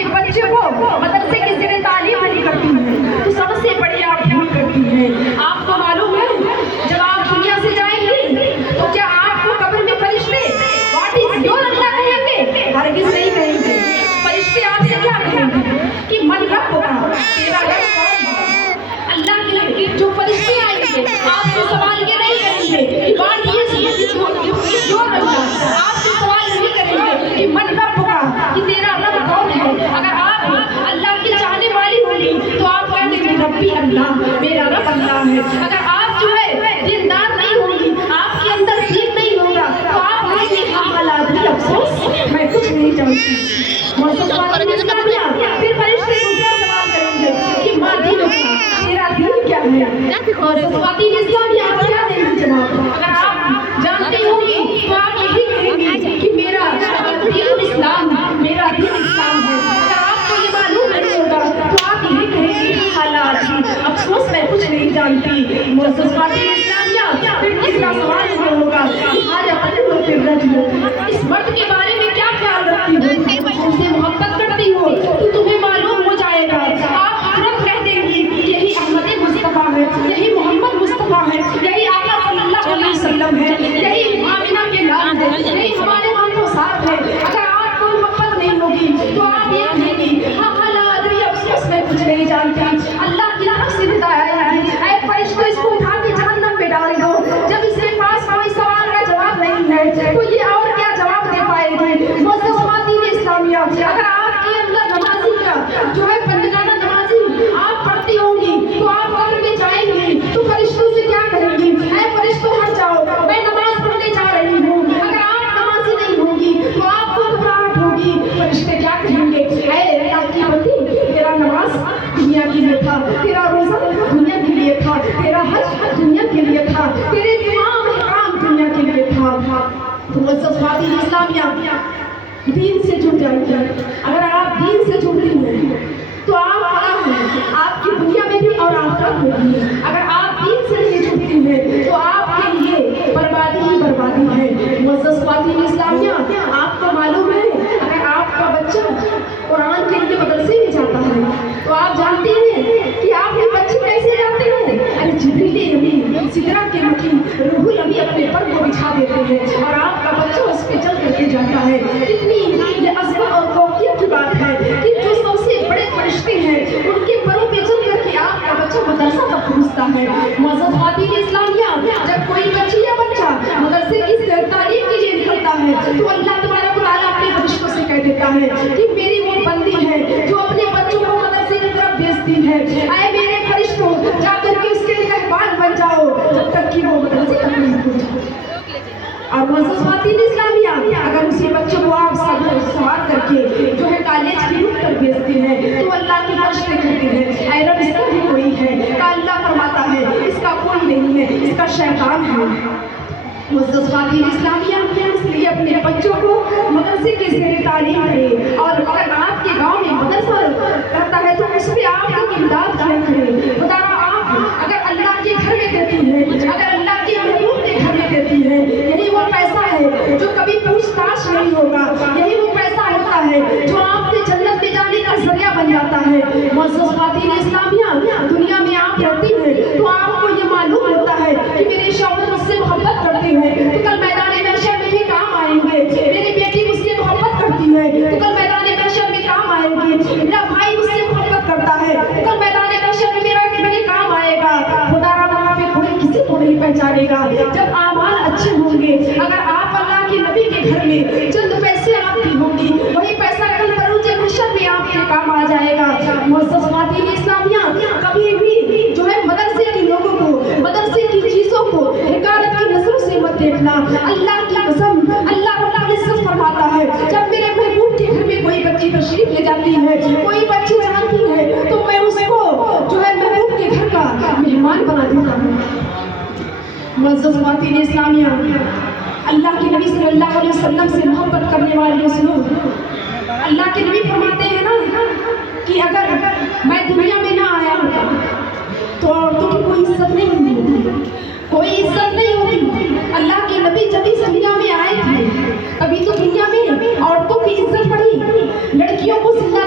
اپنے بچے کو مدرسے کی زیر تعلیم نہیں کرتی ہیں تو سب سے بڑی آپ بھول کرتی ہیں. آپ کو معلوم ہے جب آپ دنیا سے جائیں گی تو کیا آپ کو قبر میں فرشتے واٹ از یور اللہ کہیں گے؟ ہرگز نہیں کہیں گے. فرشتے آپ سے کیا کہیں گے کہ من رب ہوگا, تیرا رب کون ہے؟ اللہ کے جو فرشتے آئیں گے آپ سے سوال یہ نہیں کریں گے کہ واٹ از یور اللہ, آپ سے سوال نہیں کریں گے کہ من رب ہوگا, کہ تیرا رب کون ہے. اگر آپ اللہ کی چاہنے والی ہوگی تو آپ کہیں گے ربی اللہ, میرا رب اللہ ہے. اگر آپ جو ہے دیندار نہیں ہوگی, آپ کے اندر دین نہیں ہوگا تو آپ کہیں گے ہم حالات بھی افسوس میں کچھ نہیں جانتی. پھر فرشتے کو کیا سوال کریں گے کہ ماں دین ہوگا, تیرا دین کیا ہے؟ خواتین اسلامیہ آپ کیا دیں گے جواب؟ اگر آپ جانتی ہوں گی تو آپ یہی کہیں گی کہ میرا دین اسلام, میرا دین اسلام ہے. اگر آپ کو یہ معلوم نہیں ہوگا تو آپ یہی کہیں گی حالات بھی افسوس میں کچھ نہیں جانتی. معزز خواتین اسلامیہ پھر تیسرا سوال یہ ہوگا کہ آج اس مرد کے بارے میں کیا خیال رکھتی ہو, ان سے محبت کرتی ہو تو تمہیں معلوم ہو جائے گا. آپ ترنت کہہ دیں گی یہی احمد مصطفیٰ ہے, یہی محمد مصطفیٰ ہے, یہی آقا صلی اللہ علیہ وسلم ہے, یہی آمینہ کے نام ہے, یہی ہمارے ہم کو ساتھ ہے. اگر آپ کو محبت نہیں ہوگی تو آپ یہ کہیں گی ہاں حالات افسوس میں کچھ نہیں جانتی. اللہ کی طرف سے ہدایت ہے, اے فرشتوں اس کو اٹھا کے جہنم میں ڈال دو. جب اس کے پاس کوئی سوال کا جواب نہیں ہے تو یہ اور کیا جواب دے پائے گی. معزز خواتین اسلامیہ اگر آپ کے اندر نمازی کا جو ہے پنجگانہ نمازی آپ پڑھتی ہوں گی تو آپ قبر میں جائیں گی تو فرشتوں سے کیا کہیں گی, اے فرشتوں ہٹ جاؤ میں نماز پڑھنے جا رہی ہوں. اگر آپ نمازی نہیں ہوں گی تو آپ کو گھبراہٹ ہوگی. فرشتے کیا کہیں گے, اے اللہ کی بندی تیرا نماز دنیا کے لیے تھا, تیرا روزہ دنیا کے لیے تھا, تیرا حج دنیا کے لیے تھا, تیرے تمام کام دنیا کے لیے تھا. تو معزز خواتین اسلامیہ دین سے جڑ جائیے. اگر آپ دین سے جڑتی ہیں تو آپ فلاح ہیں, آپ کی دنیا میں بھی اور آخرت میں بھی. اگر آپ دین سے نہیں جڑتی ہیں تو آپ کے لیے بربادی ہی بربادی ہے. معزز خواتین اسلامیہ آپ کو معلوم ہے اگر آپ کا بچہ قرآن کے لیے مدرسے میں جاتا ہے تو آپ جانتے ہیں کہ آپ کے بچے کیسے جاتے ہیں. ارے جبریل امین سدرہ کے مکین روح الامین اپنے پر کو بچھا دیتے ہیں اور آپ کا بچہ اس پہ چل کر کے جاتا ہے. کتنی یہ عظمت اور فوقیت کی بات ہے کہ جو سب سے بڑے فرشتے ہیں ان کے پروں پہ چل کر کے آپ کا بچہ مدرسہ تک پہنچتا ہے. معزز خواتین اسلامیہ جب کوئی بچی یا بچہ مدرسے کی تعلیم کے لیے نکلتا ہے تو اللہ تبارک و تعالیٰ اپنے فرشتوں سے کہہ دیتا ہے کہ میری وہ بندی ہے جو اپنے بچوں کو مدرسے کی طرف بھیجتی ہے. اے میرے فرشتوں جا کر کے اس کے نگہبان بن جاؤ جب تک کہ وہ مدرسے تک نہیں پہنچے. اور معزز خواتین اسلامیہ اگر اسی بچوں کو آپ سوار کر کے جو ہے کالج کی روٹ پر بھیجتے ہیں تو اللہ کے فرشتے کہتے ہیں اے رب اس کا بھی کوئی ہے. کا اللہ فرماتا ہے اس کا کوئی نہیں ہے, اس کا شیطان ہے. معزز خواتین اسلامیہ اس لیے اپنے بچوں کو مدرسے کے ذریعے تعلیم کرے. اور اگر آپ کے گاؤں میں مدرسہ رہتا ہے تو اس پہ آپ کی امداد کیا کرے. بتانا آپ اگر اللہ کے گھر میں دیتی ہے, اگر اللہ کے محبوب کے گھر میں دیتی ہے, یہی وہ پیسہ ہے جو کبھی پوچھ تاچھ نہیں ہوگا. یہی وہ پیسہ ہوتا ہے جو آپ کے جنت میں جانے کا ذریعہ بن جاتا ہے. معزز خواتین اسلامیہ دنیا میں آپ رہتی ہیں تو آپ کو یہ معلوم ہوتا ہے کہ میرے شوہر مجھ سے محبت کرتے ہیں تو کل میدان محشر میں بھی کام آئیں گے. میری بیٹی مجھ سے محبت کرتی ہے تو کل میدان محشر میں کام آئے گی. میرا بھائی مجھ سے محبت کرتا ہے تو کل میدان محشر میں میرے کام آئے گا. خدا را وہاں پہ کوئی کسی کو نہیں پہچانے گا جب اعمال اچھے ہوں گے. اگر آپ اللہ کے نبی کے گھر میں چند پیسے آپ کی ہوں گی وہی پیسہ کل بروز محشر میں آپ کے کام آ جائے گا. معزز خواتین اسلامیہ کبھی بھی جو ہے مدرسے کے لوگوں کو مدرسے کی چیزوں کو حقارت کی نظروں سے مت دیکھنا. اللہ کی قسم اللہ رب العزت فرماتا ہے جب میرے محبوب کے گھر میں کوئی بچی تشریف لے جاتی ہے, کوئی بچی جانتی ہے تو میں اس کو جو ہے محبوب کے گھر کا مہمان بنا دیتا ہوں. معزز خواتین اسلامیہ اللہ کے نبی صلی اللہ علیہ وسلم سے محبت کرنے والے سنو. اللہ کے نبی فرماتے ہیں نا کہ اگر میں دنیا میں نہ آیا ہوتا تو عورتوں کی کوئی عزت نہیں ہوتی, کوئی عزت نہیں ہوتی. اللہ کے نبی جب اس دنیا میں آئے تھے تبھی تو دنیا میں عورتوں کی عزت بڑھی, لڑکیوں کو زندہ